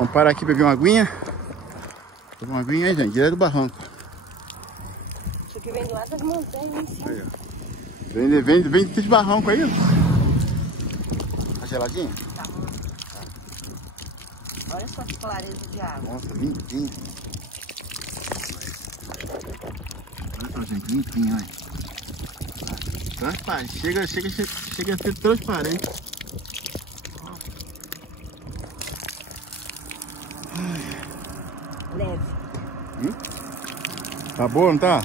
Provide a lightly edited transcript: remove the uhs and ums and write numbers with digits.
Vamos parar aqui pra beber uma aguinha. Beber uma aguinha aí, gente, direto do barranco. Isso aqui vem do lado das montanhas, hein? Aí, ó. Vem desse barranco aí, ó. Tá geladinho? Tá bom. Olha só que clareza de água. Nossa, limpinho. Olha só, gente, limpinho, olha. Transparente, chega a ser transparente. Leve. Tá boa, não tá?